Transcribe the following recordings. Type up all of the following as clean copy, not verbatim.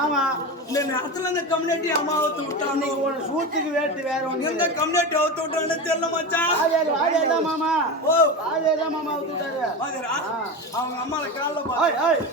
ஆமா இந்த நேரத்துல இந்த கம்யூனிட்டி அம்மா அவுத்து விட்டாங்க சூட்டுக்கு வேட்டு வேற ஒண்ணு இந்த கம்யூனிட்டி அவுத்து விட்டான்னு தெரியல மச்சான் ஆதேதான் மாமா ஓ ஆதேதான் மாமா அவுத்து விட்டாரு அவங்க அம்மால கால்ல பாரு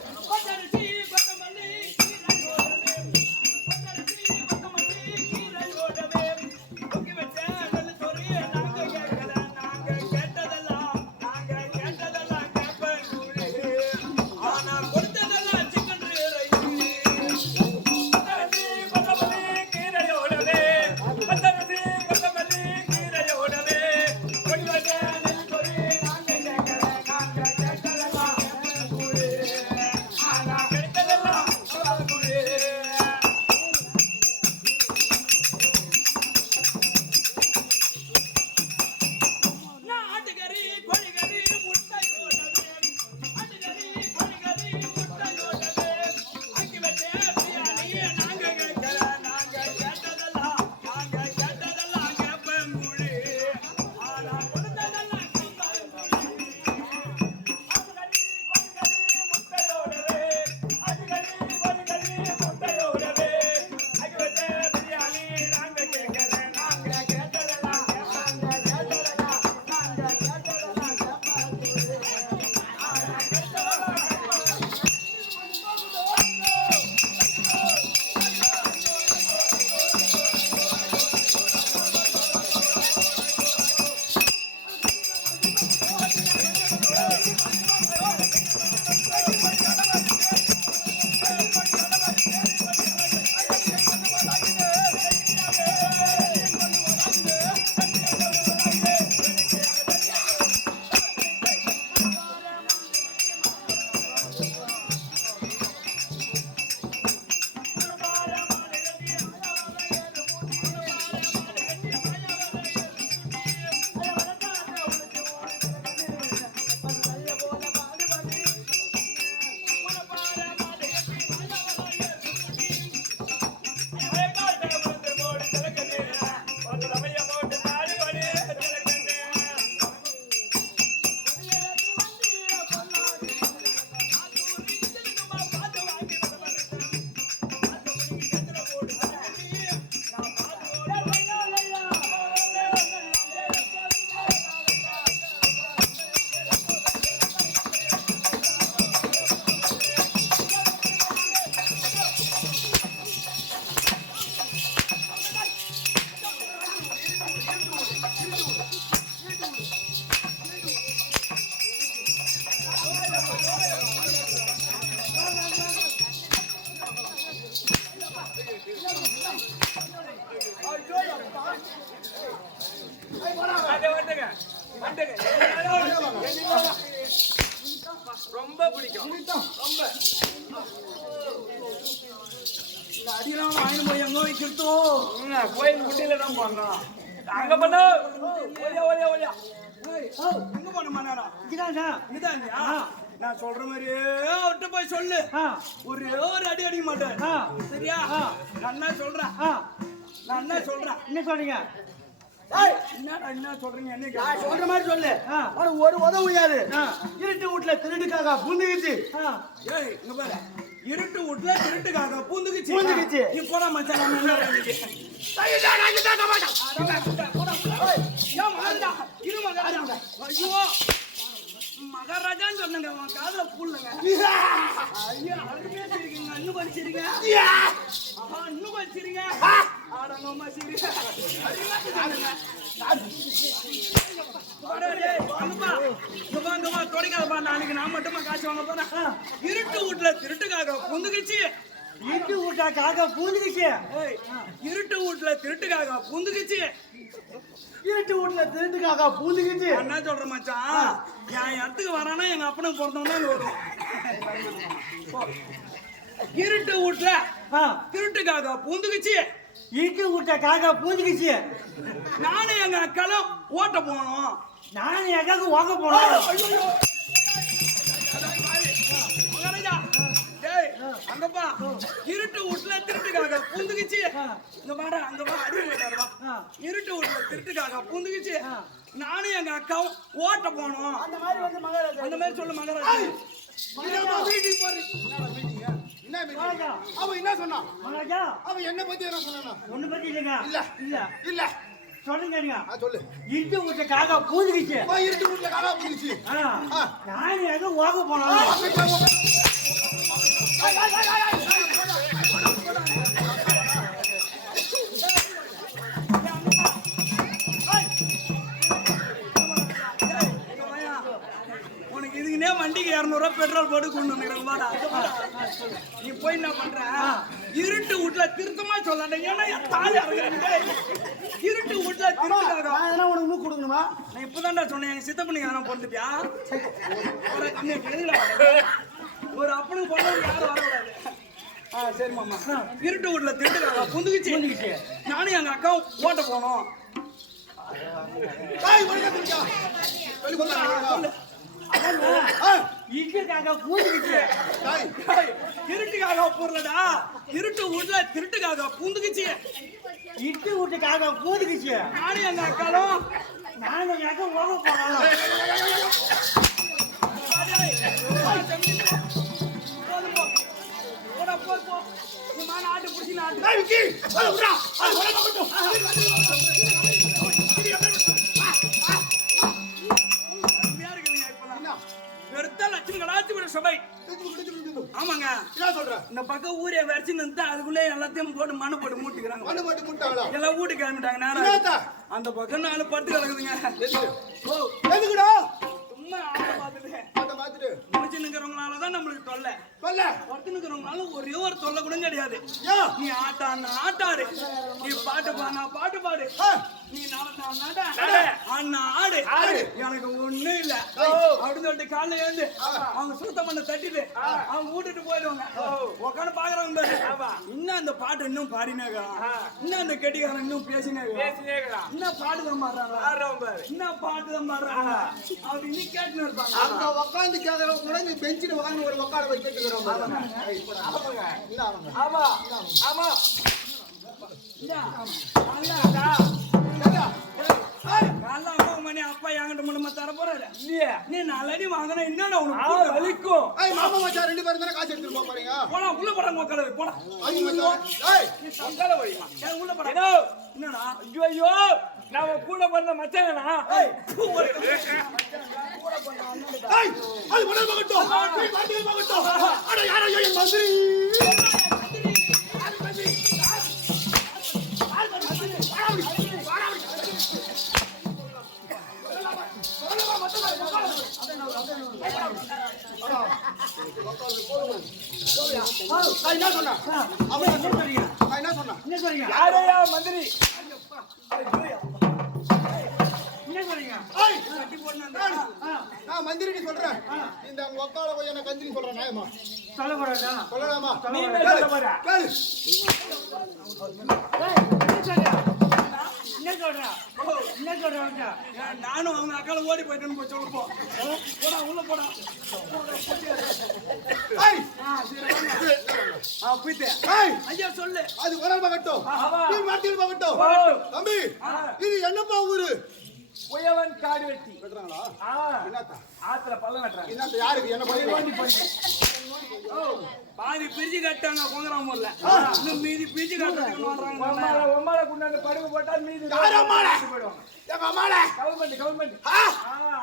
ரொம்ப பிடிக்கும் ரொம்ப அடியெல்லாம் வாங்கி போய் எங்க வைக்கிறதோ கோயில் குட்டியில தான் போனோம் அங்க பண்ண ஓடியா ஓடியா ஓடியா எங்க போனோமா இதான் நான் சொல்ற மாதிரியே அவர்கிட்ட போய் சொல்லு ஒரே ஒரு அடி அடிக்க மாட்டேன் சரியா நான் என்ன சொல்றேன் என்ன சொல்றீங்க என்னடா என்ன சொல்றீங்க என்ன சொல்ற மாதிரி சொல்லு ஒரு உதவி முடியாது இருட்டு வீட்டுல திருட்டுக்காக பூந்துக்குச்சு ஏய் இங்க பாரு இருட்டு வீட்டுல திருட்டுக்காக பூந்துக்குச்சு நீ போடா மச்சான் ஐயோ மகாராஜான்னு சொன்னங்க உன் காதுல புல்லுங்க ஐயா அருமையா இருக்கீங்க இன்னும் படிச்சிருங்க இன்னும் படிச்சிருங்க ஆட அம்மா சீரியஸ் தொடைக்காதப்பா நாளைக்கு நான் மட்டுமா காசு வாங்க போறேன் இருட்டு வீட்டுல திருட்டுக்காக புந்துக்குச்சு இருட்டு வீட்டாக்காக பூந்துக்குச்சு இருட்டு வீட்டுல திருட்டுக்காக புந்துக்குச்சு இருட்டு வீட்டுல திருட்டுக்காக பூந்துக்குச்சு என்ன சொல்ற மச்சான் என் இடத்துக்கு வரானா எங்க அப்பனுக்கு பிறந்தவனா வரும் இருட்டு வீட்டுல திருட்டுக்காக பூந்துக்குச்சு இருட்டு வீட்டாக்காக பூந்துக்குச்சு நானும் எங்க அக்காலும் ஓட்ட போனோம் நானும் எங்காவது வாங்க போனோம் அங்கப்பா இருட்டு வீட்டுல திருட்டுக்காக பூந்துக்குச்சு இங்க பாரு அங்க வா அடி இருட்டு வீட்டுல திருட்டுக்காக பூந்துக்குச்சு நானும் எங்க அக்காவும் ஓட்ட போனோம் அந்த மாதிரி வந்து மகாராஜா அந்த மாதிரி சொல்லு மகாராஜா அவன் என்ன சொன்னான் மகாராஜா அவன் என்ன பத்தி என்ன சொன்னா ஒண்ணு பத்தி இல்லைங்க இல்ல இல்ல இல்ல சொல்லுங்க சொல்லு இருட்டு வீட்டுக்காக பூந்துக்குச்சு இருட்டு வீட்டுல காக்கா பூந்துச்சு நானும் எங்க வாங்க போனோம் உனக்கு இதுக்குன்னே வண்டிக்கு 200 ரூபாய் பெட்ரோல் போட்டு கொண்டு வந்துருக்கா நீ போய் என்ன பண்ற இருட்டு வீட்டுல திருத்தமா சொல்லாண்ட ஏன்னா தாலி இருட்டு வீட்டுல திருத்துக்காக உனக்கு மூக்கு கொடுக்கணுமா நான் இப்பதான்டா சொன்னேன் எங்க சித்தப்பனுக்கு யாரும் பொறுத்துட்டியா கம்மியா எழுதல ஒரு அப்பனுக்கு பொண்ணு யாரும் வரக்கூடாது சரி மாமா இருட்டு வீட்டுல திருட்டுக்காக புந்துக்குச்சு நானும் எங்க அக்காவும் ஓட்ட போனோம் இருட்டுக்காக பூந்துக்குச்சு இருட்டுக்காக போறலடா இருட்டு வீட்டுல திருட்டுக்காக பூந்துக்குச்சு இருட்டு வீட்டுக்காக பூந்துக்குச்சு நானும் எங்க அக்காலும் நானும் எங்க வாங்க போனோம் ஆட்டு பிடிச்சி நாட்டு சபை ஆமாங்க இந்த பக்கம் ஊரே வரைச்சு நின்று அதுக்குள்ளே எல்லாத்தையும் போட்டு மண்ணு போட்டு மூட்டிக்கிறாங்க எல்லாம் வீட்டு கிளம்பிட்டாங்க நேரம் அந்த பக்கம் 4 படுத்து கிடக்குதுங்க சும்மா ஆட்ட பார்த்துட்டு முடிச்சு நிக்கிறவங்களாலதான் நம்மளுக்கு தொல்லை படுத்து நிக்கிறவங்களால ஒரே ஒரு தொல்லை கூட கிடையாது நீ ஆட்டாடு நீ பாட்டு பாட்டு பாடு நீ ஆடு எனக்கு ஒண்ணும் இல்ல அப்படின்னு சொல்லிட்டு காலைல எழுந்து அவங்க சுத்தம் பண்ண தட்டிட்டு அவங்க வீட்டுட்டு போயிடுவாங்க உட்காந்து பாக்குறவங்க இன்னும் அந்த பாட்டு இன்னும் பாடினேக்கிறான் இன்னும் அந்த கெட்டிக்காரன் இன்னும் பேசினேக்கிறான் இன்னும் பாட்டுதான் பாடுறாங்க இன்னும் பாட்டுதான் பாடுறாங்க அவர் இன்னும் கேட்டுன்னு இருப்பாங்க அங்க உட்காந்து கேக்குறவங்க கூட நீ பெஞ்சிட்டு உட்காந்து ஒரு உட்கார போய் கேட்டுக்கிறோம் ஆமா ஆமா மணி அப்பா என்கிட்ட மூலமா தர போறாரு நீ 4 அடி வாங்கினா என்ன உனக்கு வலிக்கும் மாமா மச்சான் 2 பேரும் தானே காசு எடுத்துட்டு போறீங்க போடா உள்ள போடா மக்களை போடா உள்ள போடா என்னடா ஐயோ நான் கூட பண்ண மச்சானா மந்திரி மந்திரி சொல்றேன் இந்த ஒக்கால போய் என்ன கந்திரி சொல்றேன் நியாயமா சொல்லலாமா நானும் அவங்க அக்கால ஓடி போயிட்டேன்னு போய் சொல்லுப்போம் போடா உள்ள போடா போயிட்டு ஐயா சொல்லு அது உடல் பகட்டும் மாட்டில் பகட்டும் தம்பி இது என்னப்பா ஊரு புயவன் காடு வெட்டி வெட்டுறாங்களா ஆத்துல பள்ளம் வெட்டுறாங்க என்ன யாருக்கு என்ன பாதி பிரிச்சு கட்டாங்க பொங்கராமூர்ல இன்னும் மீதி பிரிச்சு கட்டுறாங்க ஒம்மால குண்டாந்து படுக்க போட்டா மீதி போயிடுவாங்க எங்க அம்மால கவர்மெண்ட்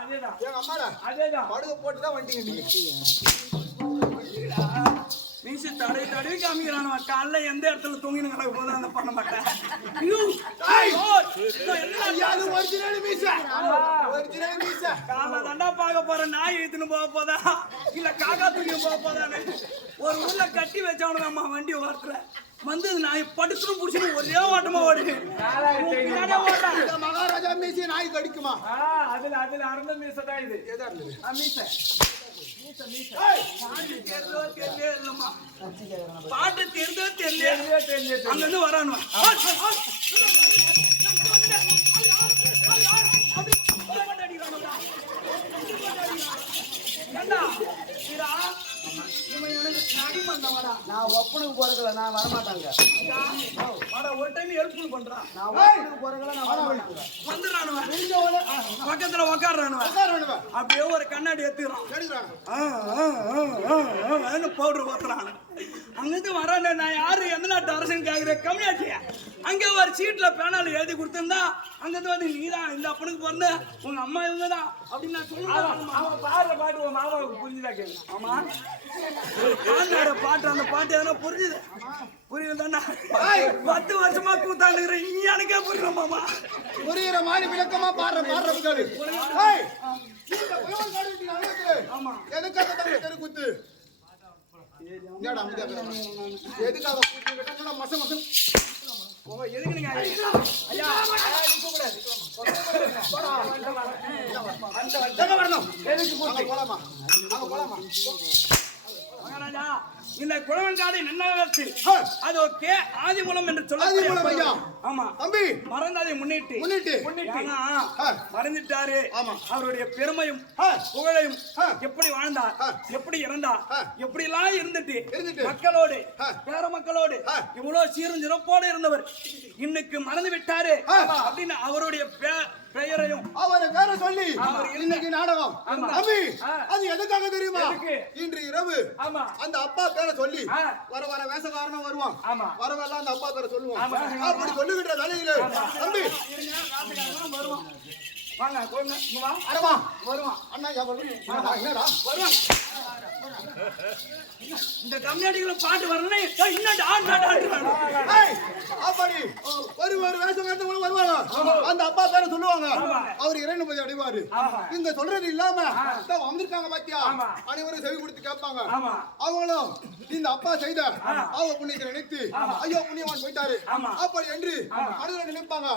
அதேதான் எங்க அம்மால அதேதான் படுக்க போட்டுதான் வண்டிங்க மீசு தடவி காமிக்கிறான் காலைல எந்த இடத்துல தூங்கினு கிடக்க போதும் அந்த பண்ண மாட்டேன் ஐயோ போற நாய் இழுத்துன்னு போக போதா இல்ல காக்கா தூக்கி போக போதான்னு ஒரு ஊர்ல கட்டி வச்சவனுக்கு அம்மா வண்டி ஓட்டுற வந்து நாய் படுத்துன்னு புடிச்சுன்னு ஒரே ஓட்டமா ஓடுது. மகாராஜா மீசி நாய் கடிக்குமா? அதுல அருந்த மீசை தான் இது. எதா இருந்தது? மீசை பாட்டு தெரிஞ்சோ தெரியல அங்க இருந்து வரானு நான் ஒப்பனுக்கு போறதுல நான் வரமாட்டாங்க. ஒரு டைம் ஹெல்ப் பண்றான். நான் ஒப்பனுக்கு போறதுல நான் வரமாட்டாங்க. வந்துடுறானுவ பக்கத்துல உக்காடுறானுவ அப்படியே ஒரு கண்ணாடி எடுத்துக்கிறான் பவுடர் ஊத்துறான். அங்கிருந்து வரானே நான் யாரு எந்த நாட்டு அரசன் கேக்குறேன் கம்யூனிட்டியா அங்க ஒரு சீட்ல பேனால எழுதி கொடுத்திருந்தா அங்கிருந்து வந்து நீதான் இந்த அப்பனுக்கு பிறந்த உங்க அம்மா இவங்கதா அப்படின்னு நான் சொல்லுவேன். அவன் பாடுற பாட்டு உன் மாமாவுக்கு புரிஞ்சுதா கேளு. ஆமா பாட்டு அந்த பாட்டு எதனா புரிஞ்சுது புரியுதுதானா? 10 வருஷமா கூத்தாண்டுக்கிறேன் எனக்கே புரியல மாமா. புரியுற மாதிரி விளக்கமா பாடுற ஆமா எதுக்காக தெருக்குத்து எதுக்காக மசம் மசம் எதுக்கு நீங்க ஐயா போலாமா இந்த குளவன்காடு நன்னகரத்தில் அது ஓகே ஆதிமூலம் என்று சொல்ல ஆமா தம்பி மறந்ததை முன்னிட்டு மறந்துட்டாரு. அவருடைய பெருமையும் புகழையும் எப்படி வாழ்ந்தார் எப்படி இறந்தார் எப்படி எல்லாம் இருந்துட்டு மக்களோடு பேர மக்களோடு இவ்வளவு சீரும் சிறப்போடு இருந்தவர் இன்னைக்கு மறந்து விட்டாரு அப்படின்னு அவருடைய பெயரையும் அவரை பேர சொல்லி இன்னைக்கு நாடகம் தம்பி அது எதுக்காக தெரியுமா? இன்று இரவு அந்த அப்பா பேரை சொல்லி வர வேஷக்காரனும் வருவான். வரவெல்லாம் அந்த அப்பா பேரை சொல்லுவான். அப்படி சொல்லுகின்ற வேலையில தம்பி வருவான். வாங்க வருவான் அண்ணா என்னடா வருவான். இந்த கம்யூனிட்டிகளும் பாட்டு வரணும் அப்படி ஒரு வேஷம் வருவாங்க. அந்த அப்பா பேரை சொல்லுவாங்க. அவர் இறைநுபதி அடைவாரு. இங்க சொல்றது இல்லாம வந்திருக்காங்க பாத்தியா அனைவரும் செவி கொடுத்து கேட்பாங்க. அவங்களும் இந்த அப்பா செய்த அவ புண்ணியத்தை நினைத்து ஐயோ புண்ணியவான் போயிட்டாரு அப்படி என்று மனதில் நினைப்பாங்க.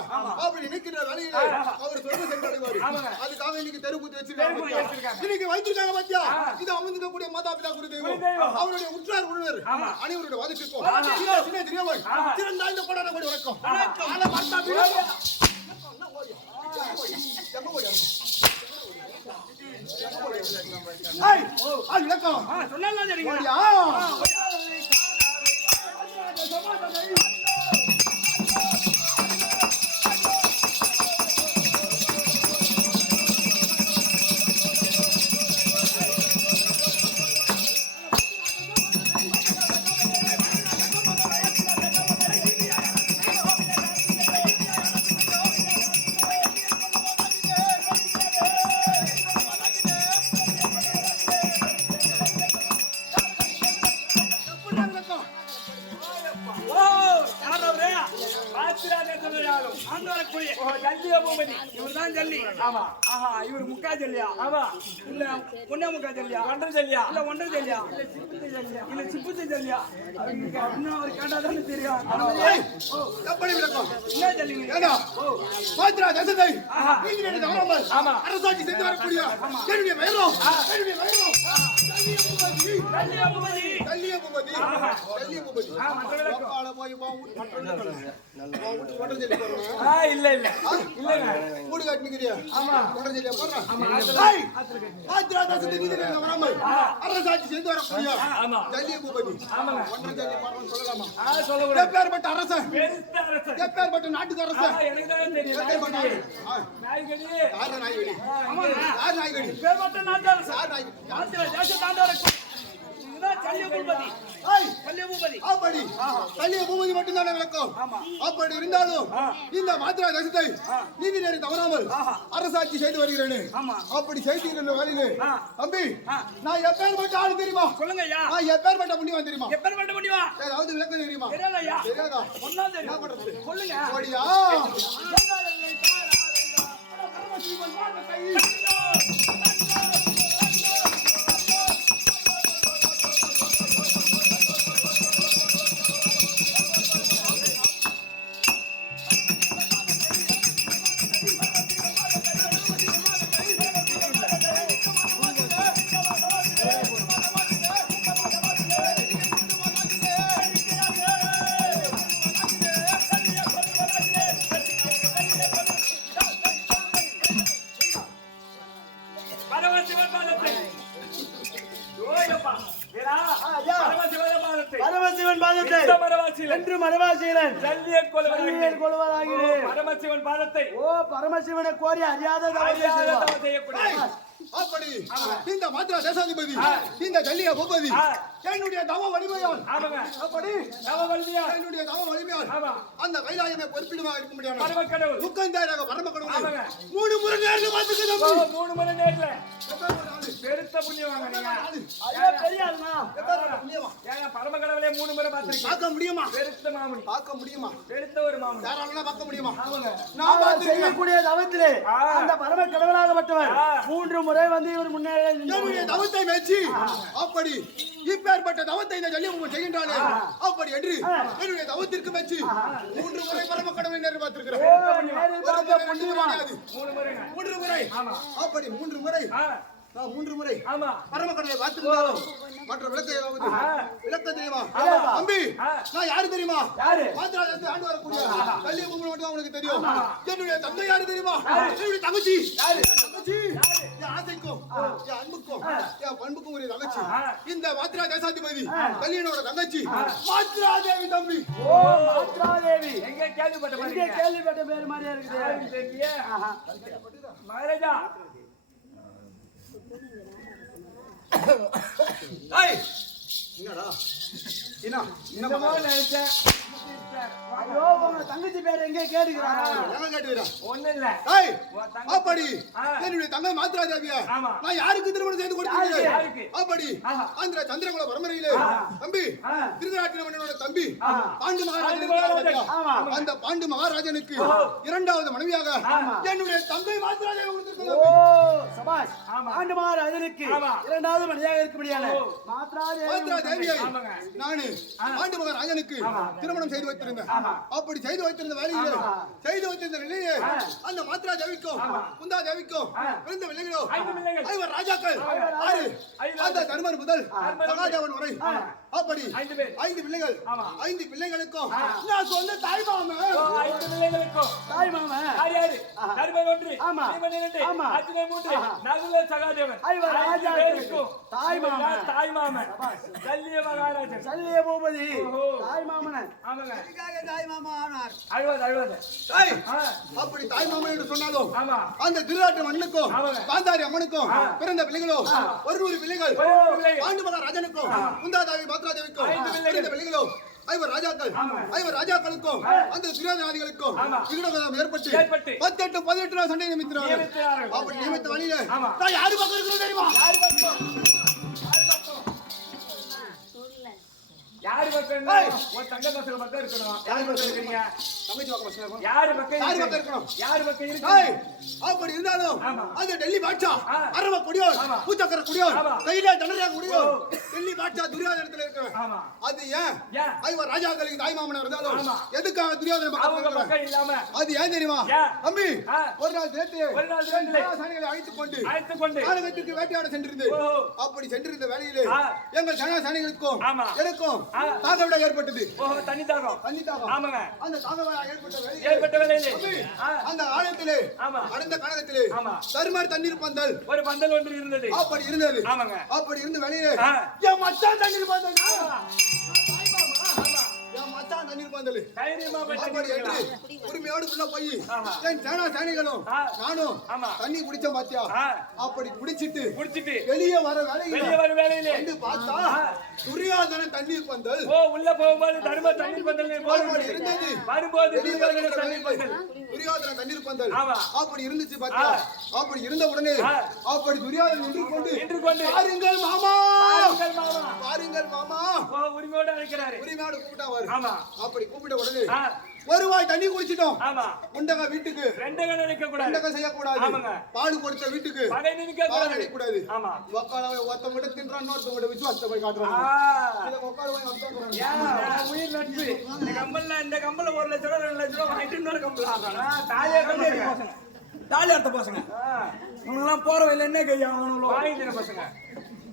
அப்படி நினைக்கிற வேலையில அவர் சொல்ல சென்று அடைவாரு. அதுக்காக இன்னைக்கு தெருக்கூத்து வச்சிருக்காங்க. இன்னைக்கு வைத்திருக்காங்க பாத்தியா இது அமர்ந்திருக்கக்கூடிய மாதா பிதா குரு தெய்வம் அவருடைய உற்றார் உறவினர் அனைவருடைய வாதிக்கும் சின்ன தெரியாமல் சிறந்த இந்த கொண்டாட கூடிய வணக்கம். சொன்னாலும் சரிங்க இவர் முக்கா ஜல்லியா இல்ல ஒன்னே முக்கா ஜல்லியா ஒன்றரை ஜல்லியா இல்ல ஒன்றரை ஜல்லியா இல்ல சிப்புத்து ஜல்லியா இன்னும் அவர் கேட்டாதானே தெரியும். என்ன ஜல்லிங்க அரசாட்சி செய்து வரக்கூடிய இல்ல இல்ல மூடு காட்டிக்கிறியா அரசாட்சி செய்து வரக்கூடிய ஜல்லிய பூபதி எப்பேற்பட்ட அரசன் எப்பேற்பட்ட நாட்டுக்கு அரசன் பூபதி மட்டும்தானே விளக்கம். அப்படி இருந்தாலும் இந்த மாத்திரா தேசத்தை நீதி நேரி தவறாமல் அரசாட்சி செய்து வருகிறேன். அப்படி செய்து வேலையிலே தம்பி நான் எப்பேற்பட்ட ஆளு தெரியுமா? சொல்லுங்க ஐயா. நான் எப்பேற்பட்ட புண்ணியவான் தெரியுமா? எப்பேற்பட்ட புண்ணியவான் ஏதாவது விளக்கம் தெரியுமா? தெரியாதா? சொல்லுங்க. ஓடியா மன்னன் சல்லியன் சல்லியன் கொள்வதாகிறேன். பரமசிவன் பாதத்தை ஓ பரமசிவனை கோரி அறியாத தவறு செய்யக்கூடிய அப்படி இந்த மதுரா தேசாதிபதி இந்த ஜல்லிய பூபதி என்னுடைய தவ வலிமையால் அப்படி என்னுடைய தவ வலிமையால் அந்த கைலாயமே பொறுப்பிடுமா இருக்க முடியாது. துக்கந்தாராக பரம கடவுளை 3 முறை நேர்ல பாத்துக்க 3 முறை நேர்ல பெருத்த புண்ணியம் வாங்க ஐயா பெரிய ஆளுனா ஏங்க பரம கடவுளே 3 முறை பாத்துருக்கீங்க. பார்க்க முடியுமா? பெருத்த மாமுனி பார்க்க முடியுமா? பெருத்த ஒரு மாமுனி யாரால பார்க்க முடியுமா? நான் செய்யக்கூடிய தவத்திலே அந்த பரம கடவுளாகப்பட்டவர் 3 முறை வந்து இவர் முன்னேற என்னுடைய தவத்தை மெச்சி அப்படி இப்பேற்பட்ட தவத்தை இந்த ஜல்லிய பூபதி செய்கின்றானே அப்படி என்று என்னுடைய தவத்திற்கு மெச்சி 3 முறை பரம கடவுளை நேரில் பார்த்திருக்கிறேன். 3 முறை அப்படி 3 முறை நான் 3 முறை பரம கடவுளை பார்த்திருந்தாலும் மற்ற விளக்க தெரியுமா தம்பி? நான் யாரு தெரியுமா? மாத்திராஜத்தை ஆண்டு வரக்கூடிய ஜல்லிய பூபதி மட்டும் அவனுக்கு தெரியும். என்னுடைய தந்தை யாரு தெரியுமா? என்னுடைய தங்கச்சி என் ஆசைக்கும் என் அன்புக்கும் என் பண்புக்கும் ஒரு தங்கச்சி இந்த மாத்ரா தேசாதிபதி கல்யாணோட தங்கச்சி மாத்ரா தேவி தம்பி. ஓ மாத்ரா தேவி எங்க கேள்விப்பட்ட பேர் மாதிரியா இருக்குது. மகாராஜா என்னடா என்ன என்னமோ நினைச்சேன். ஐயோ உங்க தங்கச்சி பேர் எங்க கேட்டுக்கிறாங்க? எங்க கேட்டுறா? ஒண்ணு இல்ல. அப்படி என்னுடைய தங்கை மாத்ரா தேவியா நான் யாருக்கு திருமணம் செய்து கொடுத்தீங்க? அப்படி ஆந்திர சந்திரகுல பரம்பரையிலே தம்பி திருதராட்டிர மன்னனோட தம்பி பாண்டு மகாராஜன் அந்த பாண்டு மகாராஜனுக்கு 2வது மனைவியாக என்னுடைய தங்கை மாத்ரா தேவி கொடுத்திருக்காங்க. ஓ சபாஷ் பாண்டு மகாராஜனுக்கு 2வது மனைவியாக இருக்க முடியாது. மாத்ரா தேவியை நானு பாண்டு மகாராஜனுக்கு திருமணம் செய்து வைத்திருந்தேன். அப்படி செய்து வைத்திருந்த வேலையிலே செய்து வைத்திருந்த நிலையே அந்த மாத்ரா தேவிக்கும் குந்தா தேவிக்கும் பிறந்த பிள்ளைகளோ 5 ராஜாக்கள் அந்த தர்மர் முதல் சகாதேவன் வரை அப்படி 5 பிள்ளைகள் 5 பிள்ளைகளுக்கும் நான் சொன்ன தாய் மாமன் 5 பிள்ளைகளுக்கும் தாய் மாமன் யாரு? தர்மர் 1 ஆமா. தர்மர் 2 அர்ஜுனன் 3 நகுல சகாதேவன் 5 ராஜாக்கள் தாய் மாமன் சல்லிய மகாராஜன் சல்லிய பூபதி தாய் மாமன். ஆமாங்க தாய் மாமா ஆனார். அழுவாது அப்படி தாய் மாமன் என்று சொன்னாலும் ஆமா அந்த திருநாட்டு மண்ணுக்கும் காந்தாரி அம்மனுக்கும் பிறந்த பிள்ளைகளோ 100 பிள்ளைகள் பாண்டு மகாராஜனுக்கும் குந்தாதாவி மாத்ரா தேவிக்கும் பிறந்த பிள்ளைகளோ 5 ராஜாக்கள் 5 ராஜாக்களுக்கும் அந்த துரியோதனாதிகளுக்கும் விகிடம் ஏற்பட்டு 18 18 சண்டை நியமித்தார்கள். அப்படி நியமித்த வழியில நான் யாரு பக்கம் இருக்கிறது தெரியுமா? யாரு பக்கம்? ஒரு தங்க பசங்க பக்கம் இருக்கணும். யாரு பக்கம் இருக்கீங்க? தங்கச்சி பக்கம் இருக்கணும். யாரு பக்கம் இருக்கணும்? யாரு பக்கம் இருக்கு? அப்படி இருந்தாலும் அந்த டெல்லி பாட்சா அரவ குடியோர் பூச்சக்கர குடியோர் கையில தண்டனையா குடியோர் டெல்லி பாட்சா துரியோதனத்துல இருக்கிறான். அது ஏன் 5 ராஜாக்களுக்கு தாய் மாமனா இருந்தாலும் எதுக்காக துரியோதன பக்கம் இல்லாம? அது ஏன் தெரியுமா தம்பி? ஒரு நாள் நேற்று சாணிகளை அழைத்துக் கொண்டு கானகத்திற்கு வேட்டையாட சென்றிருந்தேன். அப்படி சென்றிருந்த வேளையிலே எங்கள் சாணிகளுக்கும் எனக்கும் தாகவிட ஏற்பட்டது. தண்ணி தாகம். ஆமாங்க. அந்த தாகவிட ஏற்பட்ட வேளையிலே அந்த ஆலயத்திலே அந்த கானகத்திலே தருமார் தண்ணீர் பந்தல் ஒரு பந்தல் ஒன்று இருந்தது. அப்படி இருந்தது. ஆமாங்க. அப்படி இருந்த வேளையிலே என் மச்சான் தண்ணீர் பந்தல் தண்ணீர் பந்தல் அப்படி என்று உரிமையோடு உள்ள போய் என் சாணிகளும் நானும் தண்ணி குடிச்ச பாத்தியா? அப்படி குடிச்சிட்டு வெளியே வர வேலையிலே வந்து பார்த்தா துரியோதன தண்ணீர் பந்தல் உள்ள போகும்போது தர்ம தண்ணீர் பந்தல் இருந்தது. வரும்போது துரியோதன தண்ணீர் பந்தல் அப்படி இருந்துச்சு பாத்தியா? அப்படி இருந்த உடனே அப்படி துரியோதனன் நின்று கொண்டு பாருங்கள் மாமா பாருங்கள் மாமா உரிமையோடு அழைக்கிறாரு. உரிமையோடு கூப்பிட்டாரு. அப்படி கூப்பிட்ட உடனே ஒரு வாய் தண்ணி குடிச்சிட்டோம். உண்டக வீட்டுக்கு ரெண்டக நினைக்க கூடாது. ரெண்டக செய்ய கூடாது. பால் கொடுத்த வீட்டுக்கு பகை நினைக்க கூடாது. ஒருத்தவங்க கிட்ட தின்றான், இன்னொருத்தவங்க கிட்ட விசுவாசத்தை போய் காட்டுறாங்க. உயிர் நட்பு. இந்த கம்பல்ல 1 லட்சம் ரூபாய் 2 லட்சம் ரூபாய் வாங்கிட்டு இன்னொரு கம்பல் தாலி அர்த்த பசங்க இவங்கெல்லாம் போற வயல என்ன கையா வாங்கிட்டு பசங்க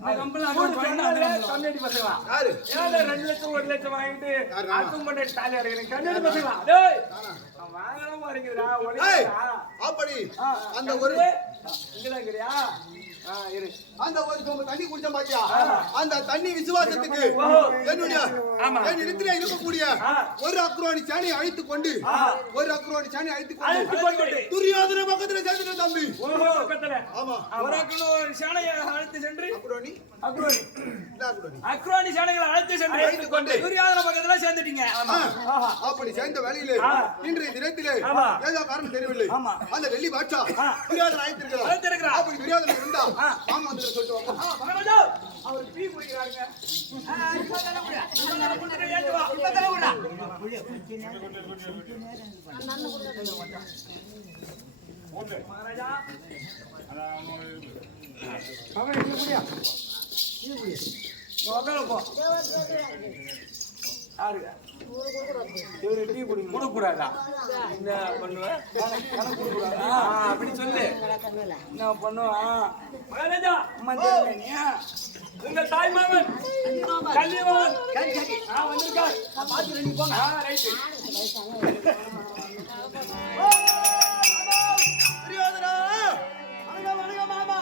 கம்யூனிட்டி பசங்களா? 2 லட்சம் 1 லட்சம் வாங்கிட்டு அதுவும் பண்ணி தாலி அடைக்கிறேன். கம்யூனிட்டி பசங்களா? வாங்கலாம் பாருங்கடா. அப்படி அந்த ஒரு இங்கதான் அந்த ஒரு சொம்பு தண்ணி குடிச்சோம் பாத்தியா அந்த தண்ணி விசுவாசத்துக்கு என்னுடைய என் இடத்துல இருக்கக்கூடிய ஒரு அக்ரோணி சாணி அழைத்துக் கொண்டு துரியோதன பக்கத்துல சேர்த்துட்டேன் தம்பி. ஆமா ஒரு சாணையை அழைத்து சென்று அக்ரோனி சாணைகளை அழைத்து சென்று துரியோதன பக்கத்துல சேர்ந்துட்டீங்க. அப்படி சேர்ந்த வேலையிலே இன்றைய தினத்திலே ஏதோ காரணம் தெரியவில்லை அந்த வெள்ளி பாட்சா துரியோதன அழைத்திருக்கிறார். அப்படி துரியோதன இருந்தா மாமா வந்து சொல்லிட்டு மகாராஜா அவர் டீ குடிக்கிறாங்க. மகாராஜா கொடுக்கூடாதா என்ன பண்ணுவேன் அப்படி சொல்லு என்ன பண்ணுவான் மகாராஜா உங்க தாய் மாமன் கல்விமான் வந்திருக்கார். துரியோதனா வணக்கம் மாமா.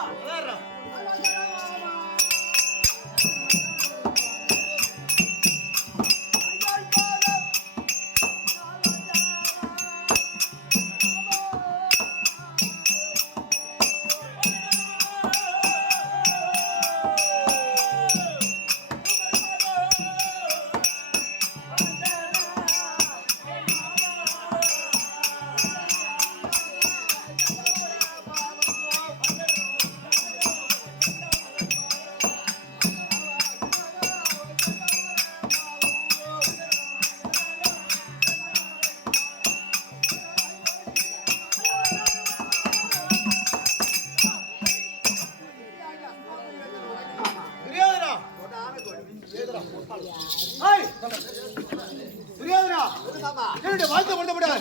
என்னுடைய வாழ்க்கை படுத்தப்படாது.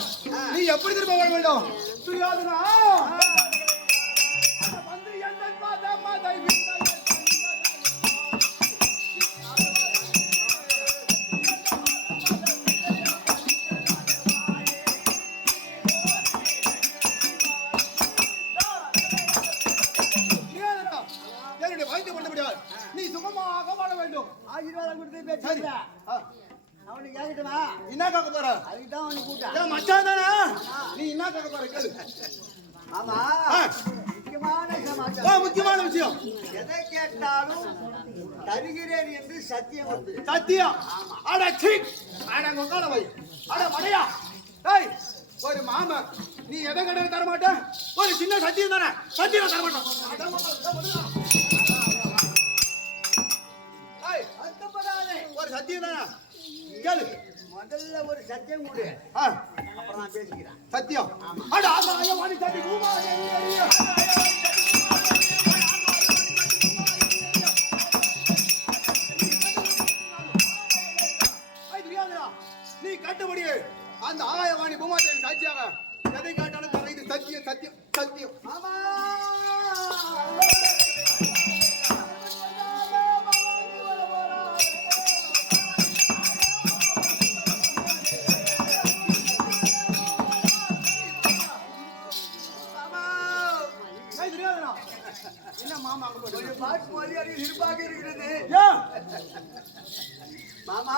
நீ எப்படி திரும்ப வர வேண்டும் துரியோதனா? என்னுடைய வாழ்க்கை படுத்தப்படாது. நீ சுகமாக வாழ வேண்டும். ஆசீர்வாதம் கொடுத்து பேசுறேன். அவனுக்கு கேட்கட்டுமா? என்ன கேட்க போற? அதுக்குதான் அவனுக்கு கூட்டம். ஏன் மச்சான் தானே? நீ என்ன கேட்க போற கேளு. ஆமா, முக்கியமான சமாச்சாரம். முக்கியமான விஷயம். எதை கேட்டாலும் தருகிறேன் என்று சத்தியம் வந்து சத்தியம். அட சீ, அட கொக்கால வை, அட மடையா. டேய், ஒரு மாமா நீ எதை கேட்டாலும் தர மாட்டேன். ஒரு சின்ன சத்தியம் தானே, சத்தியம் தர மாட்டேன். வருத்தப்படாதே. ஒரு சத்தியம் தானே கேளு. முதல்ல ஒரு சத்தியம் கொடு, அப்புறம் நான் பேசிக்கிறேன். சத்தியம். அட ஆகாய வாணி சத்தி பூமாரி நீ கட்டுபடி அந்த ஆகாயவாணி பூமாதேவி சாட்சியாக எதை காட்டாலும் தர. இது சத்தியம் சத்தியம் சத்தியம். ஆமா, என்ன மாமா அங்க போய் ஒரு பாட்டு மரியாதை இருப்பாக இருக்கிறது. மாமா,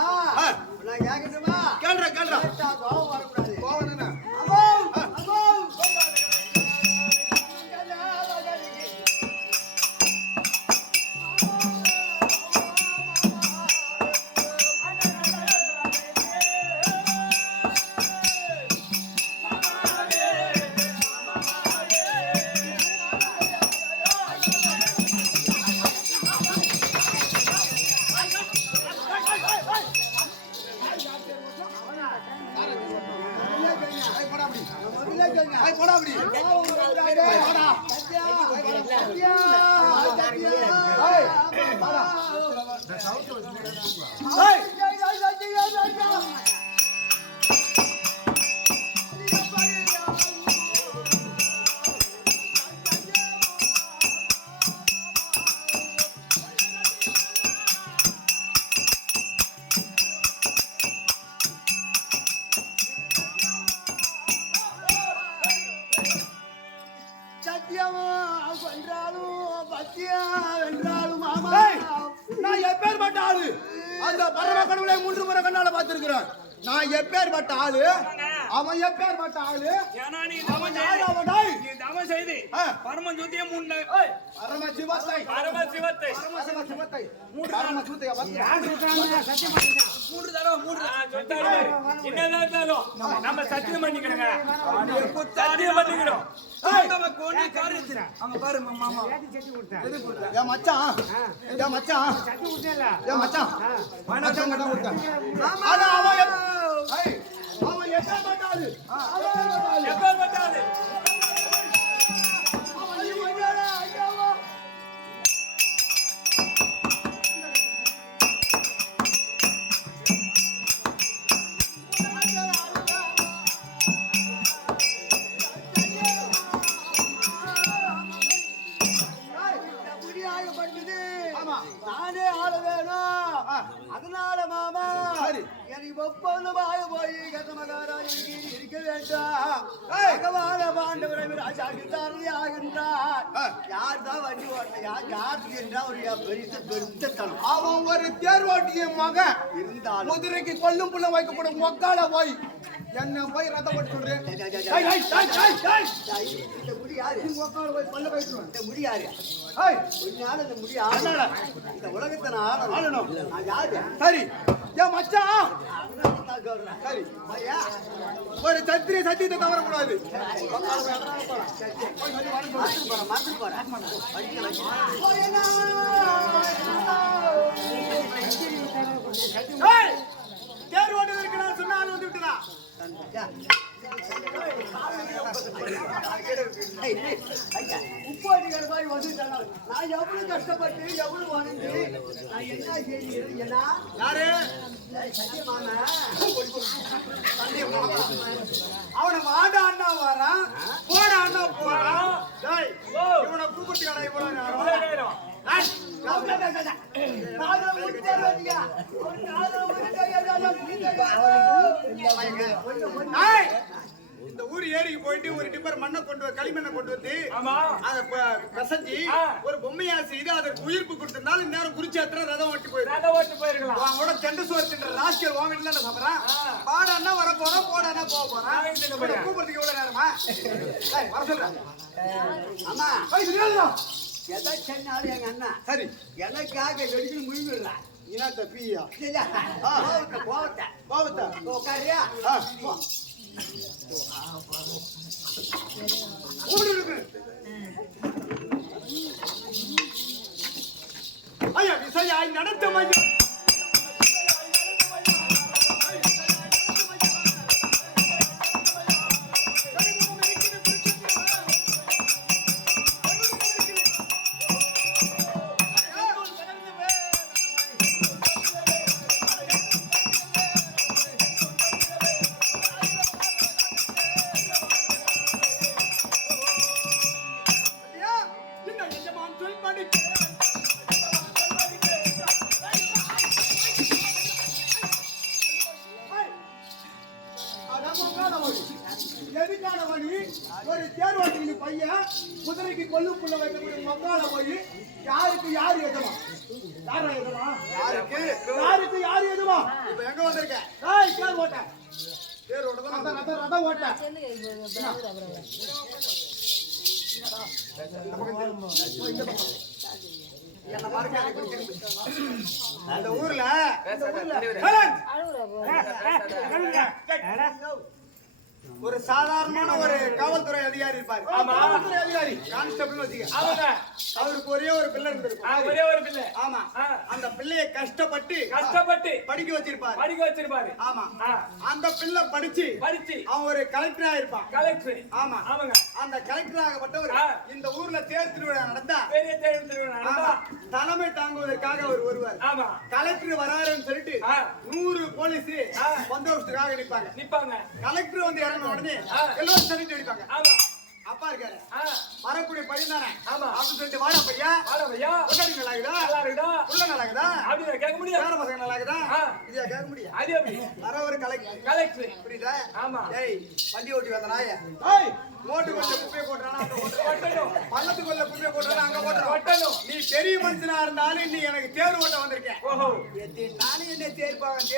நான் கேட்கட்டுமா? கேள்றா கேள்றா. கோவம் வரக்கூடாது. கோவம் என்ன? அம்மா, அம்மா, சத்தியமா பண்றாலும் சத்தியம் என்றாலும் மாமா ஏய், நான் எப்பேற்பட்ட ஆளு அந்த பரம கடவுளை 3 முறை கண்ணால பார்த்திருக்கிறேன். நான் எப்பேற்பட்ட ஆளு அவன் எப்பேற்பட்ட ஆளு ஏன்னா நீ அவன் யாரு அவன் டேய்? நீ தவம் செய்து பரமன் ஜோதியை மூணு பரம சிவத்தை பரம சிவத்தை பரம சிவத்தை பரம சிவத்தை மூன்று தடவை என்னதான் இருந்தாலும் நம்ம சத்தியம் பண்ணிக்கிறோங்க சத்தியம் பண்ணிக்கிறோம் நம்ம கோணி காரியத்துல அங்க பாரு மாமா என் மச்சான் என் மச்சான் என் மச்சான் மச்சான் கிட்ட கொடுத்தேன். ஆனா அவன் ஏய், அவன் எப்பேற்பட்ட ஆளு எப்பேற்பட்ட ஆளு நானே ஆள வேணும் அதனால மாமா எனக்கு ஒப்பந்தம் ஆக போய் கதமகாராஜ் இருக்க வேண்டாம் பகவான பாண்டவரை ராஜாகின்றார் ஆகின்றார் யார் தான் வண்டி ஓட்ட யாருக்கு என்றால் ஒரு பெருத்த தனம் அவன் ஒரு தேர்வாட்டிய மகன் இருந்தாலும் குதிரைக்கு கொல்லும் புள்ள வைக்கப்படும் மொக்கால போய் என்ன போய் ரத்தம் போட்டு சொல்றேன். இந்த முடி யாரு மொக்கால போய் பல்ல வைத்துவேன். இந்த முடி யாரு ஏய், ஒரு நாள் இந்த முடி ஆளணும் இந்த உலகத்தை நான் ஆளணும் நான் யாரு சரி என் மச்சான் சரி ஐயா ஒரு சத்திரிய சத்தியத்தை தவறக்கூடாது. மறந்து போறேன் தேர் ஓட்டுவதற்கு நான் சொன்னால் வந்து விட்டுதான். உப்பாடி கருமாய் வந்துட்டாங்க நான் எவ்வளவு கஷ்டப்பட்டு எவ்வளவு வளர்ந்து நான் என்ன செய்கிறேன் ஏன்னா யாரு அவனை வாட அண்ணா வரான் போட அண்ணா போறான். டேய், இவனை கூப்பிட்டு கடை போறான். இந்த ஊர் ஏரிக்கு போயிட்டு ஒரு டிப்பர் மண்ணை கொண்டு களிமண்ணை கொண்டு வந்து அதை கசஞ்சி ஒரு பொம்மையா செய்து அதற்கு உயிர்ப்பு கொடுத்திருந்தாலும் இந்நேரம் குறிச்சாத்திர ரதம் ஓட்டி போயிருக்கலாம். அவனோட தெண்டு சோறு தின்ற ராசியல் வாங்கிட்டு தான் சாப்பிட்றான். பாடான்னா வர போறான் போடானா போக போறான். கூப்பிடுறதுக்கு எவ்வளவு நேரமா வர சொல்றேன். அம்மா ஆமா எதை சொன்னாலும் எங்க அண்ணா சரி எனக்காக வெடிக்கணும் முழுங்கிடுறான் இனத்த பீயா போவட்ட பாவத்தா உட்காரியா ஐயா விசையாய் நடத்த மையம் ஒரு தேர்வாட்டி பையன் குதிரைக்கு கொல்லு புள்ள வைக்கக்கூடிய மக்கால போய் யாருக்கு யாரு எதுமா யாரா எதுமா யாருக்கு யாரு எதுமா இப்ப எங்க வந்திருக்க தேர் ஓட்ட தேர் ஓட்ட தான் ரதம் ஓட்ட அந்த ஊர்ல ஒரு சாதாரணமான ஒரு காவல்துறை அதிகாரி இருப்பாரு. காவல்துறை அதிகாரி கான்ஸ்டபிள் வச்சுக்க. அவருக்கு ஒரே ஒரு பிள்ளை இருந்திருக்கும். ஒரே ஒரு பிள்ளை. ஆமா. அந்த பிள்ளையை கஷ்டப்பட்டு படிக்க வச்சிருப்பாரு. ஆமா. அந்த பிள்ளை படிச்சு அவன் ஒரு கலெக்டரா இருப்பான். கலெக்டர். ஆமா. அந்த கலெக்டர் ஆகப்பட்டவர் இந்த ஊர்ல தேர் திருவிழா நடந்தா பெரிய தேர் திருவிழா நடந்தா தலைமை தாங்குவதற்காக அவர் வருவார். ஆமா. கலெக்டர் வராருன்னு சொல்லிட்டு 100 போலீஸ் பந்தோபஸ்துக்காக நிப்பாங்க. கலெக்டர் வந்து இறங்கின உடனே எல்லாரும் சரி அடிப்பாங்க. அப்பா இருக்காரு ஆ, வரக்கூடிய பையன் தானே ஆமா. அப்படின்னு சொல்லிட்டு வாடா பையன் வாடா பையா. பொண்டாட்டி நல்லா இருக்குதா நல்லா இருக்குதா? புள்ள நல்லா இருக்குதா அப்படி கேட்க முடியாது. வேற பசங்க நல்லா இருக்குதா ஆ. இதையா கேட்க முடியும் அது எப்படி? வர ஒரு கலெக்டர் கலெக்டர். புரியுதா ஆமா. ஏய் வண்டி ஓட்டி வந்த நாய ஏய், ஓட்டுக்குள்ள குப்பையை போட்டுறானா அங்க ஓட்டுறான் ஒட்டணும். பள்ளத்துக்குள்ள குப்பையை போட்டுறானா அங்க ஓட்டுறான் ஒட்டணும். நீ பெரிய மனுஷனா இருந்தாலும் நீ எனக்கு தேர் ஓட்ட வந்திருக்கேன் ஓஹோ. நானும் என்ன தேர்ப்பாகன்னு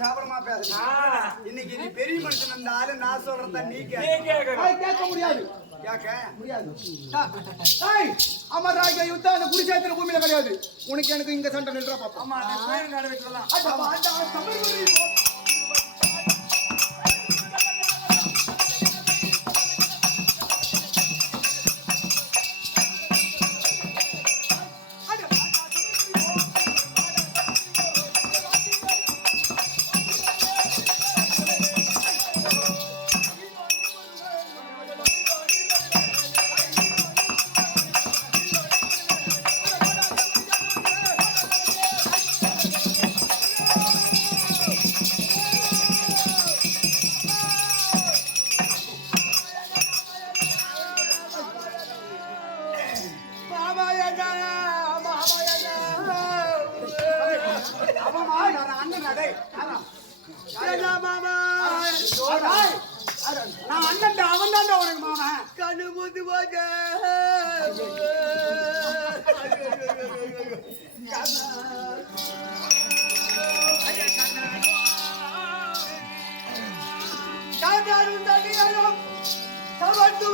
கேவலமா பேசுறேன் ஆ, இன்னைக்கு நீ பெரிய மனுஷன் இருந்தாலும் நான் சொல்றத நீ நீ கேட்க கேட்கணும். கேட்க முடியாது கேட்க முடியாது அமராஜ யுத்தம் அந்த குருஷேத்திர பூமியில கிடையாது உனக்கு எனக்கு இங்க சண்டை நின்றா பாப்பா ஆமா, அந்த கோயில் நட வைக்கலாம். அண்ணன் அவன் தான் உனக்கு மாமா கண்ணு மூத்து போச்ச காட்டாரும் தடிகளும் அந்த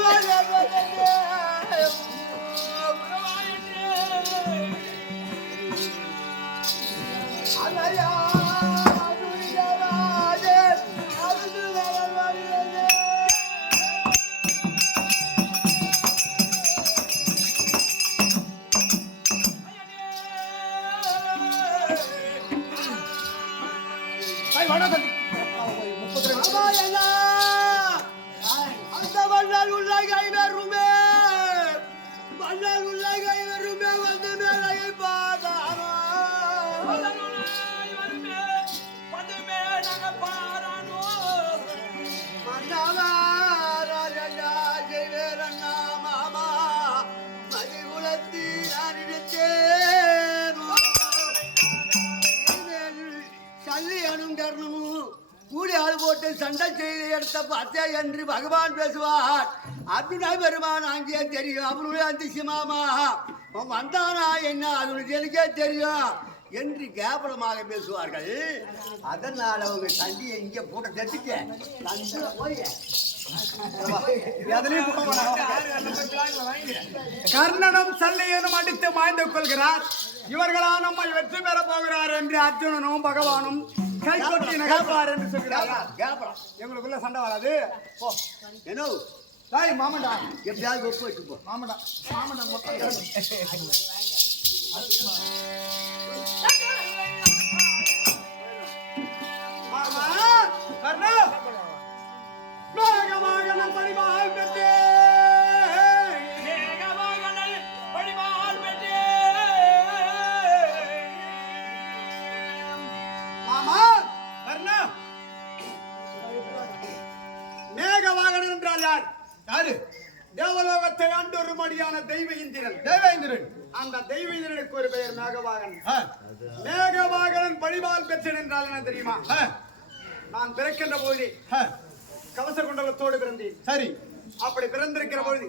மண்ணால் உள்ள கை வருமே மண்ணால் உள்ள கை வருமே வந்து மேலையை பார்த்தாரோ மன்னாவா ராஜா ஜெயவேரண்ணா மாமா மதிகுலத்தி அறிவித்தேன் சல்லி அணும் கர்ணமும் கூடி ஆள் போட்டு சண்டை செய்து எடுத்த பார்த்தே என்று பகவான் பேசுவார் அர்ஜுனா பெருமான் அங்கே தெரியும் அவனுடைய அதிசயமாமா அவன் வந்தானா என்ன அது எனக்கே தெரியும் என்று கேவலமாக பேசுவார்கள் அதனால் அவங்க சண்டியை இங்கே போட்ட தட்டுக்க நன்றில போய் கர்ணனும் சல்லியனும் அடித்து மாய்ந்து கொள்கிறார் இவர்களா நம்மை வெற்றி பெற போகிறார் என்று அர்ஜுனனும் பகவானும் கை கொட்டி நகர்வார் என்று சொல்கிறார் கேவலம் எங்களுக்குள்ள சண்டை வராது போ என்ன தாய் மாமண்டா எப்படியாவது ஒப்பு வச்சுப்போம் மாமண்டா மாமண்டா மொத்தம் மாமா கர்ணா வேகமாக நம் பரிமாள் பெற்றே மாமா கர்ணா மேகவாகனன் என்றால் யார் யாரு தேவலோகத்தை ஆண்டு ஒரு மடியான தெய்வ இந்திரன் அந்த தெய்வ இந்திரனுக்கு ஒரு பெயர் மேகவாகனன் மேகவாகனன் பழிவால் பெற்றன் என்றால் என்ன தெரியுமா நான் பிறக்கின்ற போது கவச குண்டலத்தோடு பிறந்தேன் சரி அப்படி பிறந்திருக்கிற பொழுது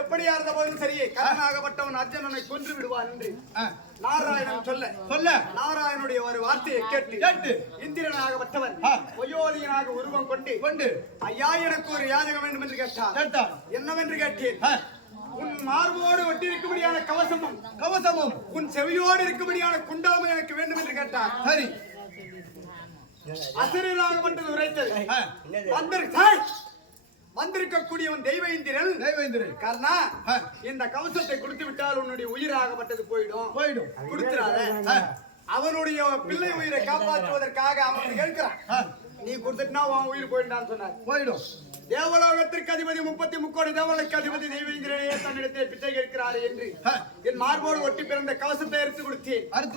எப்படியா இருந்த போதும் சரியே கர்ணனாகப்பட்டவன் அர்ஜுனனை கொன்று விடுவான் என்று நாராயணன் சொல்ல நாராயணனுடைய ஒரு வார்த்தையை கேட்டு இந்திரனாகப்பட்டவன் ஒயோதியனாக உருவம் கொண்டு ஐயா எனக்கு ஒரு யாதகம் வேண்டும் என்று கேட்டான் என்னவென்று கேட்டேன் உன் மார்போடு ஒட்டி இருக்கும்படியான கவசமும் உன் செவியோடு இருக்கும்படியான குண்டலமும் எனக்கு வேண்டும் என்று கேட்டான் சரி அசுரனாகப்பட்டது உரைத்தது வந்திருக்கக்கூடியவன் தெய்வ இந்திரன் கர்ணா இந்த கவசத்தை கொடுத்து விட்டால் உன்னுடைய உயிராகப்பட்டது போயிடும் கொடுத்துறாத அவனுடைய பிள்ளை உயிரை காப்பாற்றுவதற்காக அவன் கேட்கிறான் நீ கொடுத்துட்டா உன் உயிர் போயிட்டான்னு சொன்னார் போயிடும் தேவலோகத்திற்கு அதிபதி 33 தேவர்களுக்கு அதிபதி தெய்வேந்திரனே தன்னிடத்தை பிச்சை கேட்கிறார் என்று என் மார்போடு ஒட்டி பிறந்த கவசத்தை அறுத்து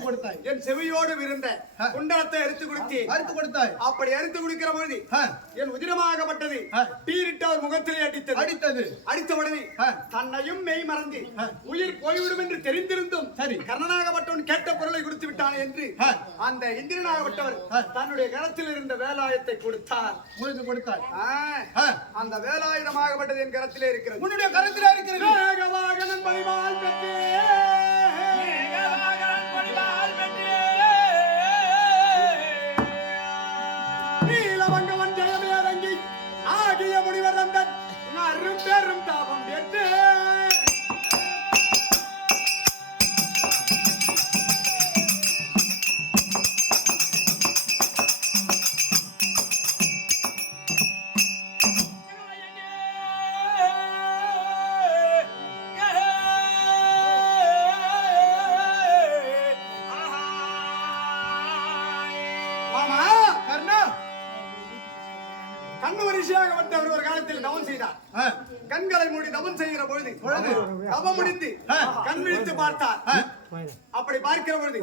கொடுத்தாய். என் செவியோடு விருந்த குண்டலத்தை அறுத்து கொடுத்தாய். அப்படி அறுத்து கொடுக்கிற பொழுது என் உதிரமாகப்பட்டது பீரிட்டு அவர் முகத்திலே அடித்தவுடனே தன்னையும் மெய் மறந்து உயிர் போய்விடும் என்று தெரிந்திருந்தும் கர்ணனாகப்பட்டவன் கேட்ட பொருளை கொடுத்து விட்டான் என்று அந்த இந்திரனாகப்பட்டவர் தன்னுடைய கரத்தில் இருந்த வேலாயத்தை கொடுத்தார். அந்த வேலாயுதமாகப்பட்டது என் கரத்திலே இருக்கிறது. உன்னுடைய கரத்திலே இருக்கிறது. மேகவாகனன் பணிவால் பெற்றே நீலவங்கவன் ஜெயமேரங்கி ஆகிய முனிவர் நந்தன் அரும் பெரும் தாபம் பெற்றே கண்ணுவரிசையாகப்பட்டவர் ஒரு காலத்தில் தவம் செய்தார். கண்களை மூடி தவம் செய்கிற பொழுது தவம் முடிந்து கண் விழித்து பார்த்தார். அப்படி பார்க்கிற பொழுது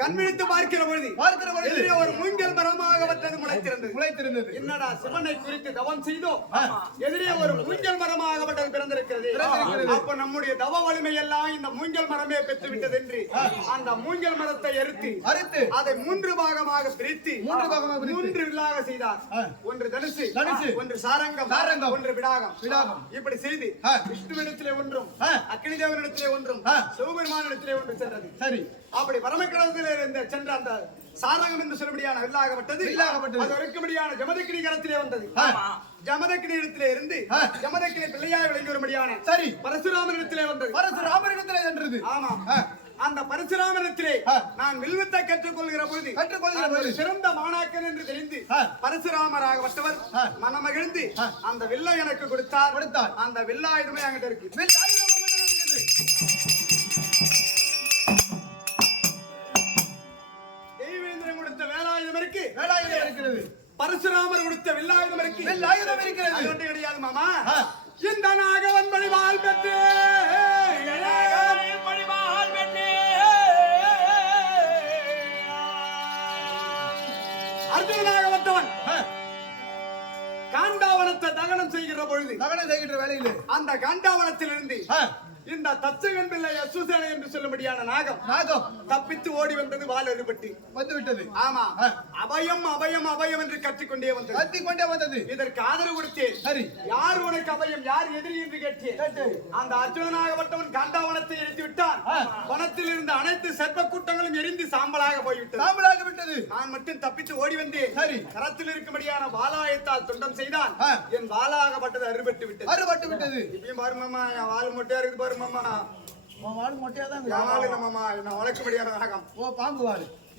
கண் விழித்து பார்க்கிற பொழுது எதிரே ஒரு மூங்கில் மரமாகப்பட்டது முளைத்திருந்தது. என்னடா சிவனை குறித்து தவம் செய்தோ எதிரே ஒரு மூங்கில் மரமாகப்பட்டது பிறந்திருக்கிறது. அப்ப நம்முடைய தவ வலிமை எல்லாம் இந்த மூங்கில் மரமே பெற்றுவிட்டது என்று அந்த மூங்கில் மரத்தை அறுத்து அதை 3 பாகமாக பிரித்து 3 வில்லாக செய்தார். ஒன்று தனுசு, ஒன்று சாரங்கம், ஒன்று விடாகம். இப்படி செய்து விஷ்ணுவிடத்திலே ஒன்றும் அக்னி தேவனிடத்திலே ஒன்றும் சிவபெருமானிடத்திலே ஒன்று சென்றது. சரி, அப்படி பரமக்கடத்திலே இருந்த சென்ற அந்த சாரங்கம் என்று சொல்லபடியான வில்லாகப்பட்டது அது இருக்கும்படியான ஜமதக்கினி கரத்திலே வந்தது. ஜமதக்கினி இடத்திலே இருந்து ஜமதக்கினி பிள்ளையாய் விளங்கி வரும்படியான சரி பரசுராமனிடத்திலே வந்தது. பரசுராமனிடத்திலே சென்றது. ஆமா, அந்த பரசுராமனிடத்திலே நான் வில்வித்தை கற்றுக்கொள்கிற பொழுது சிறந்த மாணாக்கன் என்று தெரிந்து பரசுராமராகப்பட்டவர் மனமகிழ்ந்து அந்த வில்லை எனக்கு கொடுத்தார். அந்த வில்லாயுதமே அங்கிட்ட இருக்கு. வேலாயுதம் இருக்கிறது. பரசுராமர் கொடுத்த வில்லாயுதம் இருக்கிறது. அது ஒன்று கிடையாது மாமா. இந்த நாகவன் பணிவால் பெற்று அர்ஜுனனாகப்பட்டவன் காண்டாவனத்தை தகனம் செய்கிற வேளையில் அந்த காண்டாவனத்திலிருந்து இந்த தச்சகன் பிள்ளை அசுசேனை என்று சொல்லும்படியான நாகம் தப்பித்து ஓடி வந்தது. வால் அறுபட்டு வந்துவிட்டது. ஆமா, அபயம் அபயம் அபயம் என்று கத்திக்கொண்டே வந்தது. இதற்கு ஆதரவு கொடுத்தேன். சரி, யார் உனக்கு அபயம், யார் எதிரி என்று கேட்டேன். அந்த அர்ஜுனனாகப்பட்டவன் காண்டாவனத்தை எரித்து விட்டான். வனத்தில் இருந்த அனைத்து சர்ப்ப கூட்டங்களும் எரிந்து சாம்பலாக போய்விட்டது. நான் மட்டும் தப்பித்து ஓடி வந்தேன். சரி, கரத்தில் இருக்கும்படியான வாலாயத்தால் துண்டம் செய்தான். என் வாலாகப்பட்டது அறுபட்டு விட்டது. இப்பயும் பாருமாமா, என் வால் மொட்டையா இருக்கு பாருமாமா.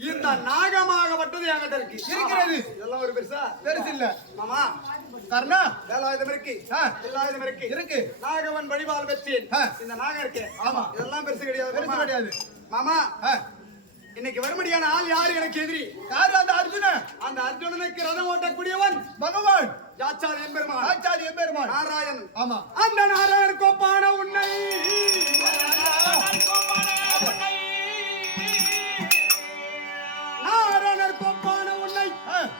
இந்த நாகமாகப்பட்டது என்கிட்ட இருக்கிறது. இதெல்லாம் ஒரு பெருசா பெருசு இல்ல மாமா. கர்ணா வேலாயுதம் இருக்கு. நாகவன் வடிவால் பெற்றேன். இந்த நாகம் இருக்கு. ஆமா, இதெல்லாம் பெருசு கிடையாது மாமா. இன்னைக்கு வரும்படியான ஆள் யாரு எனக்கு எதிரி? யாரு? அந்த அர்ஜுனனுக்கு ரதம் ஓட்டக்கூடியவன் பகவான் யாச்சாரி எம்பெருமான் நாராயணன். ஆமா, அந்த நாராயணன் கோப்பான உன்னை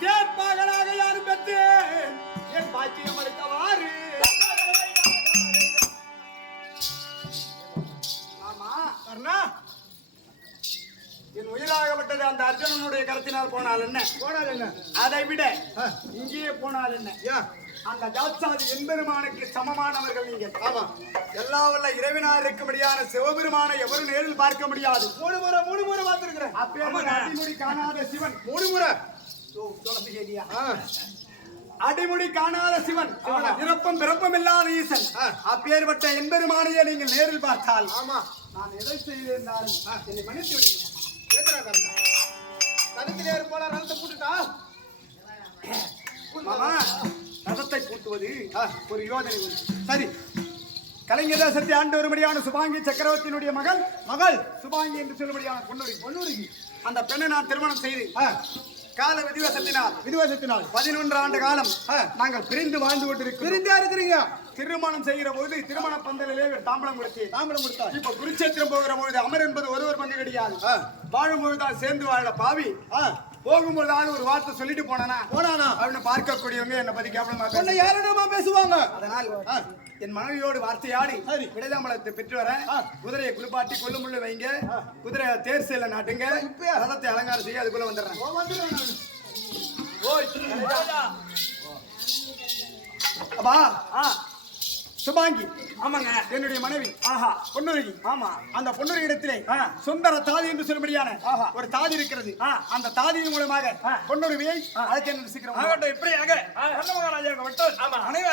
தேர்ப்பாகலாக யாரும் பெற்று என் பாக்கியம் அளித்தவாறு. ஆமா கர்ணா, என் உயிராகப்பட்டது அந்த அர்ஜுனனுடைய கருத்தினால் போனால் என்ன, அதை விட இங்கேயே போனால் என்ன, அந்த ஜாத்சாதி எம்பெருமானுக்கு சமமானவர்கள் நீங்கள். ஆமா, எல்லா வல்ல இறைவனார் இருக்கும்படியான சிவபெருமானை எவரும் நேரில் பார்க்க முடியாது. 3 முறை பார்த்திருக்கிறேன். அடிமுடி காணாத சிவன் 3 முறை. அடிமுடி காணாத சிவன், இறப்பும் பிறப்பும் இல்லாத ஈசன், அப்பேற்பட்ட எம்பெருமானையே நீங்கள் நேரில் பார்த்தால் நான் எதை செய்திருந்தாலும் என்னை மன்னித்து விடுங்க. ரதத்தை பூட்டுவது ஒரு யோசனை. சரி, கலைஞர் தேசத்தை ஆண்டு வரும்படியான சுபாங்கி சக்கரவர்த்தியினுடைய மகள் சுபாங்கி என்று சொல்லும்படியான பொன்னுரிகி அந்த பெண்ணை நான் திருமணம் செய்து கால விதிவசத்தினால் 11 ஆண்டு காலம் நாங்கள் பிரிந்து வாழ்ந்து கொண்டிருக்கிறோம். பிரிந்தா இருக்கிறீங்க. திருமணம் செய்கிற போது திருமண பந்தலிலே ஒரு தாம்பலம் கொடுத்தா இப்ப குருச்சேத்திரம் போகிற பொழுது அமர் என்பது ஒருவர் பங்கு கிடையாது. வாழும் பொழுதால் சேர்ந்து வாழ பாவி போகும்போது ஒரு வார்த்தை சொல்லிட்டு போனானா அவனை பார்க்கக்கூடியவங்க என்னை பத்தி கேவலமா யாரிடமா பேசுவாங்க. அதனால் என் மனைவியோடு வார்த்தையாடி விடைதாம்பலத்தை பெற்று வர குதிரையை குளிப்பாட்டி கொள்ளுமுள்ளு வைங்க, குதிரை தேர் சேல நாட்டுங்க, ரதத்தை அலங்காரம் செய்ய அதுக்குள்ள வந்துடுறேன். அப்பா சுபாங்கி ஆமாங்க என்னுடைய மனைவி ஆஹா பொன்னுருகி ஆமா அந்த பொன்னுருகி இடத்திலே சுந்தர தாதி என்று சொல்லும்படியான ஒரு தாதி இருக்கிறது. அந்த தாதியின் மூலமாக பொன்னுருவியை அழைக்க சீக்கிரம் ஆகட்டும் இப்படியாக மகாராஜா மட்டும் அனைவரும்